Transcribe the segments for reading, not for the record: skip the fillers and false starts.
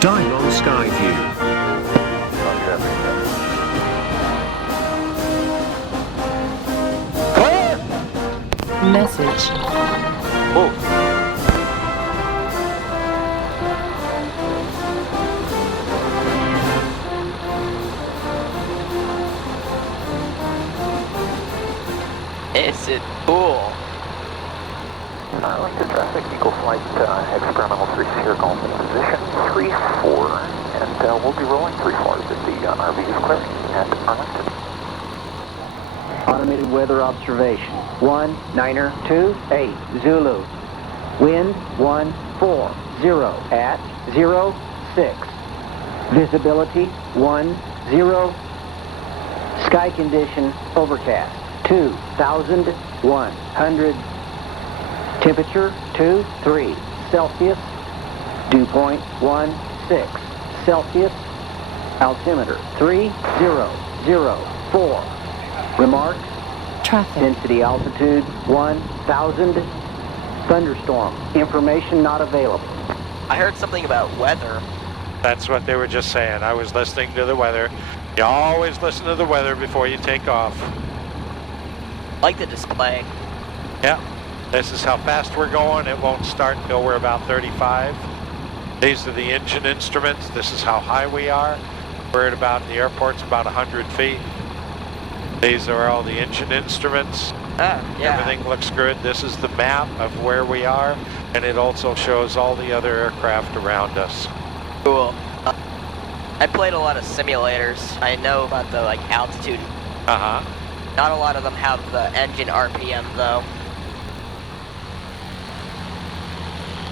Dine on Skyview. Message. Oh. Is it cool? Arlington traffic, Eagle Flight experimental 3 here, calling in position 3-4, and we'll be rolling 3-4 as the RV is clearing at Arlington. Automated weather observation. 1928 Zulu. Wind 140 at 06. Visibility 10. Sky condition overcast 2,100. Temperature 23 Celsius. Dew point 16 Celsius. Altimeter 3004. Remarks? Traffic. Density altitude 1,000. Thunderstorm. Information not available. I heard something about weather. That's what they were just saying. I was listening to the weather. You always listen to the weather before you take off. Like the display. Yeah. This is how fast we're going. It won't start until we're about 35. These are the engine instruments. This is how high we are. We're at about, the airport's about 100 feet. These are all the engine instruments. Yeah. Everything looks good. This is the map of where we are, and it also shows all the other aircraft around us. Cool. I played a lot of simulators. I know about the altitude. Uh-huh. Not a lot of them have the engine RPM though.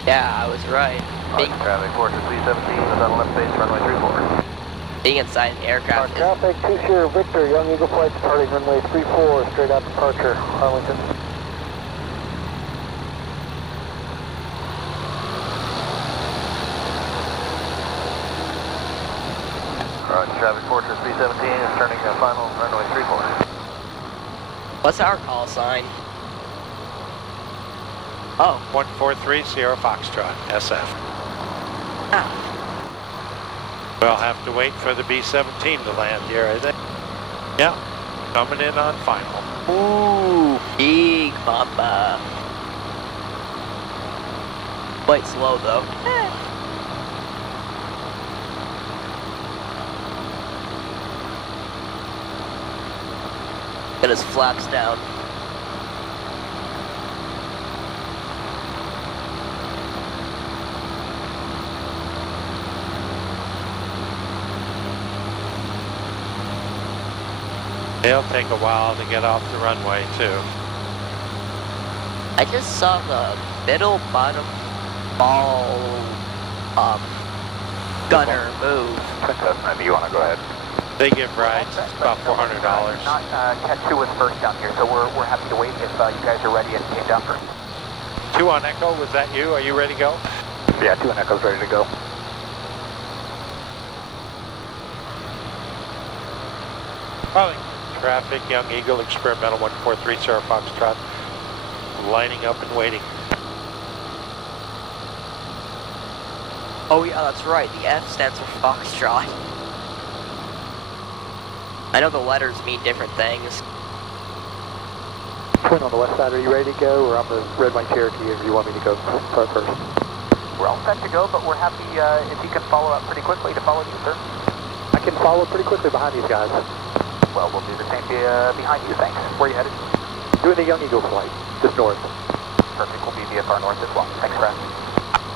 Yeah, I was right. Traffic, Fortress 317 is on left base, runway 34. Being inside an aircraft is... Traffic, 2-0 Victor, Young Eagle Flight departing runway 34, straight out departure, Arlington. Traffic, Fortress 317 is turning final runway 34. What's our call sign? Oh. 143 Sierra Foxtrot, SF. Ah. We'll have to wait for the B-17 to land here, I think. Yeah, coming in on final. Ooh, big mamba. Quite slow though. Got his flaps down. It'll take a while to get off the runway, too. I just saw the middle bottom ball gunner move. Maybe you want to go ahead. They give rides. It's about $400. Not Cat 2 was first down here, so we're happy to wait if you guys are ready and came down first. 2 on Echo, was that you? Are you ready to go? Yeah, 2 on Echo's ready to go. Arlington traffic, Young Eagle, experimental 143 Sierra Foxtrot, lining up and waiting. Oh yeah, that's right. The F stands for Foxtrot. I know the letters mean different things. Twin on the west side, are you ready to go, or I'm the red white Cherokee if you want me to go first? We're all set to go, but we're happy if you can follow up pretty quickly to follow you, sir. I can follow pretty quickly behind these guys. Well, we'll do the same behind you, thanks. Where are you headed? Doing the Young Eagle flight, just north. Perfect, we'll be VFR north as well. Thanks, Brad.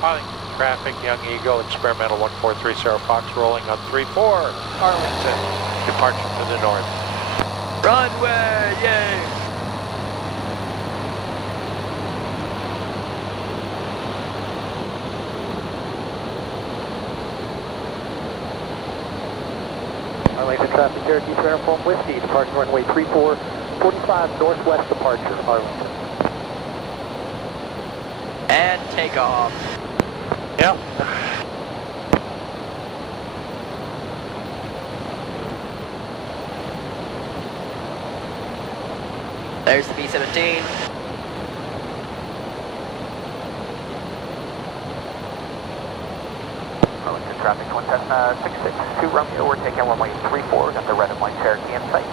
Arlington traffic, Young Eagle, experimental 143 Sierra Fox, rolling on 34, Arlington, departure to the north. Runway, yay! Arlington traffic, Cherokee Uniform Whiskey, departing runway 34, 45 northwest departure, Arlington. And take off. Yep. There's the B-17. Arlington traffic, Twin Cessna 662 Romeo, we're taking runway 34, got the red and white Cherokee in sight.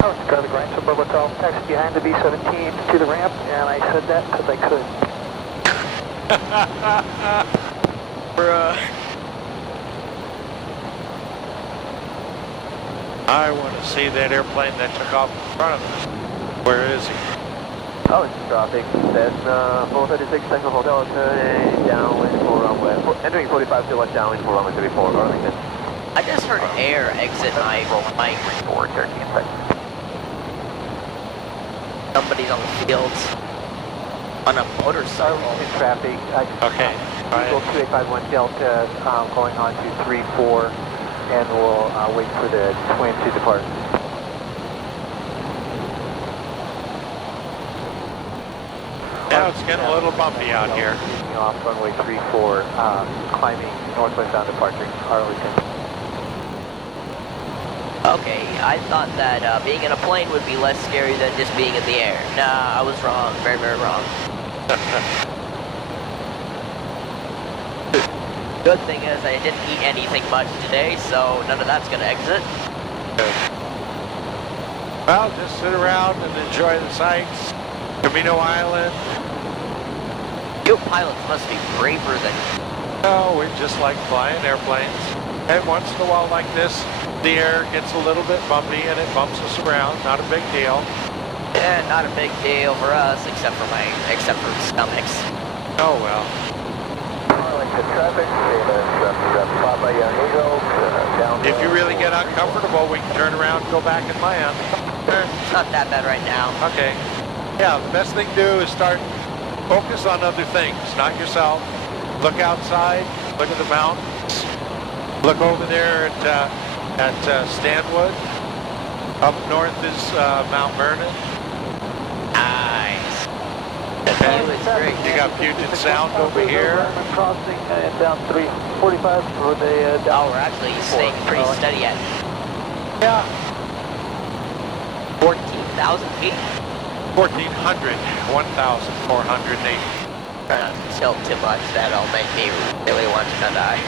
Arlington traffic, Ryan Suburban Hotel, taxi behind the B-17 to the ramp, and I said that because I could. Bruh. I want to see that airplane that took off in front of us. Where is he? Arlington traffic, Cessna 436 Tango Hotel, turning downwind for runway, entering 45 to left downwind for runway 34, Arlington. I just heard air exit my mic. 34, Cherokee in sight. Somebody's on the fields on a motorcycle. Arlington traffic, Okay. Eagle 2851 Delta going on to 34, and we'll wait for the twin to depart. Yeah, it's getting a little bumpy out here. Taking off runway 34, climbing northwestbound departure, Arlington. Okay, I thought that being in a plane would be less scary than just being in the air. Nah, I was wrong. Very, very wrong. Good thing is I didn't eat anything much today, so none of that's gonna exit. Well, just sit around and enjoy the sights. Camino Island. You pilots must be braver than... No, we just like flying airplanes. And once in a while like this, the air gets a little bit bumpy and it bumps us around. Not a big deal. Yeah, not a big deal for us, except for stomachs. Oh well. Arlington traffic, Papa Eagles, down. If you really get uncomfortable, we can turn around and go back and land. It's not that bad right now. Okay. Yeah, the best thing to do is start focus on other things, not yourself. Look outside, look at the mountains. Look over there at Stanwood. Up north is Mount Vernon. Nice. The view is great. You got Puget Sound over here. Crossing down 345 for the Oh, we're actually staying pretty steady at Yeah. 14,000 feet. 1,400, 1,480. Tilt too much, that'll make me really want to die.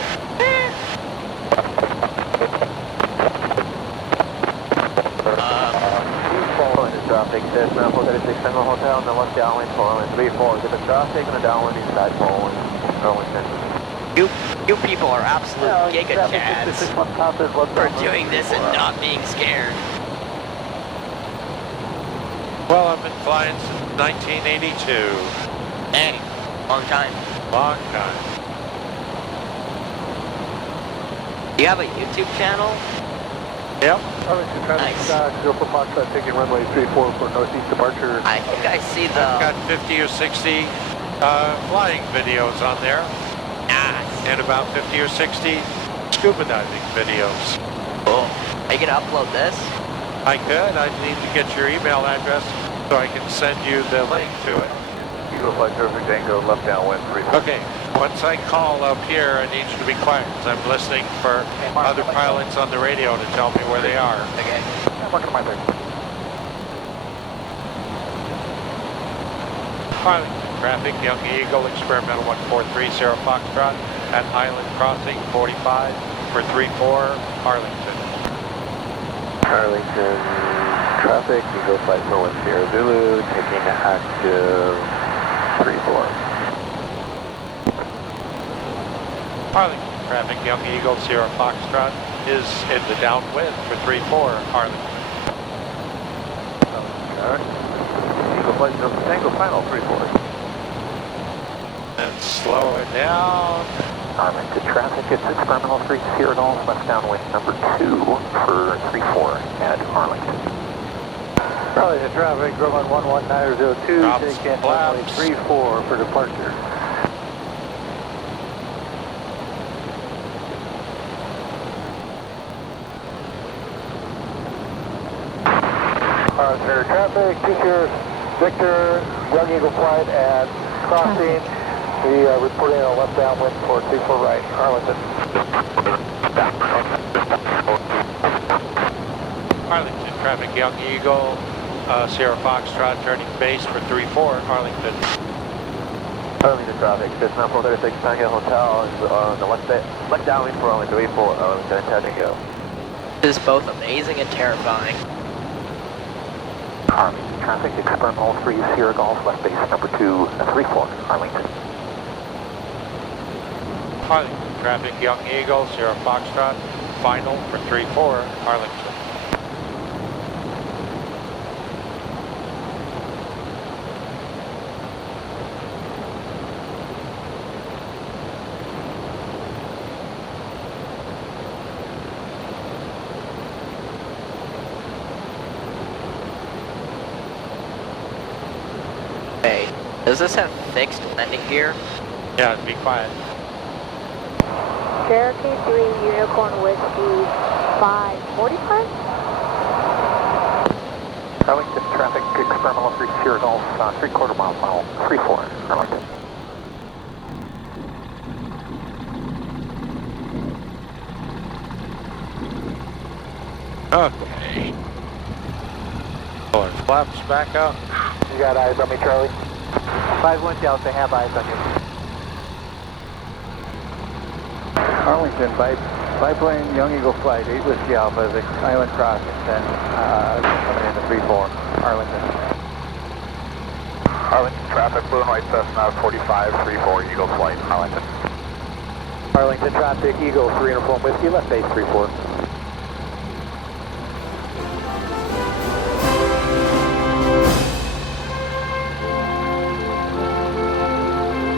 Traffic, Cessna 436 Tango Hotel, and then left downwind for runway 34. Get the traffic and the downwind inside Poland, Arlington. You people are absolute giga chads for doing this and not being scared. Well, I've been flying since 1982. Hey, long time. Long time. Do you have a YouTube channel? Yep. Arlington traffic, Nice. 0 for Foxtrot, taking runway 34 for northeast departure. I think I see the... I've got 50 or 60 flying videos on there. Nice. And about 50 or 60 scuba diving videos. Cool. Are you gonna upload this? I could. I need to get your email address so I can send you the link to it. Eagle Flight Surfer Tango, left downwind 34. Okay. Once I call up here, I need you to be quiet because I'm listening for other pilots on the radio to tell me where they are. Okay. I'm working my third. Arlington traffic, Young Eagle, experimental 1430 Foxtrot at Island Crossing 45 for 34, Arlington. Arlington traffic, Eagle Flight 410 Zulu, taking active 34. Arlington traffic, Young Eagle, Sierra Foxtrot is in the downwind for 34, Arlington. Eagle Flight Tango final 34. And slow it down. Arlington traffic, it's experimental 3 Sierra Golf, left downwind number 2 for 34 at Arlington. Arlington traffic, Grumman 11902, Drops, taking runway flaps. 34 for departure. Arlington traffic, Teacher Victor, Young Eagle Flight at crossing. We are reporting a left downwind for 34 right, Arlington. Arlington traffic, Young Eagle, Sierra Foxtrot turning base for 34, Arlington. Arlington traffic, Cessna 436 Tango Hotel is on the left downwind for only 34, Arlington Tango. This is both amazing and terrifying. Arlington traffic, experimental 3 Sierra Golf, left base number 234, Arlington. Arlington traffic, Young Eagle, Sierra Foxtrot, final for 3-4, Arlington. Hey, does this have fixed landing gear? Yeah, be quiet. Cherokee 3 Unicorn Whiskey 545? Arlington traffic, experimental 3 Sierra Golf, 3/4 mile final, 34, Arlington. Okay. Pulling flaps back up. You got eyes on me, Charlie? 5-1 Delta, have eyes on you. Arlington, biplane Young Eagle flight, 8 Whiskey Alpha, the island crossing, 10, coming in to 3-4, Arlington. Arlington traffic, blue and white Cessna 45, 3-4, Eagle flight, Arlington. Arlington traffic, Eagle 3 Uniform Whiskey, left base 3-4.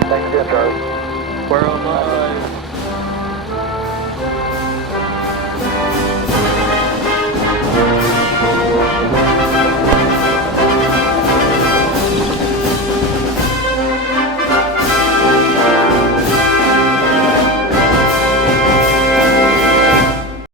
Thanks again, Charlie. We're alive.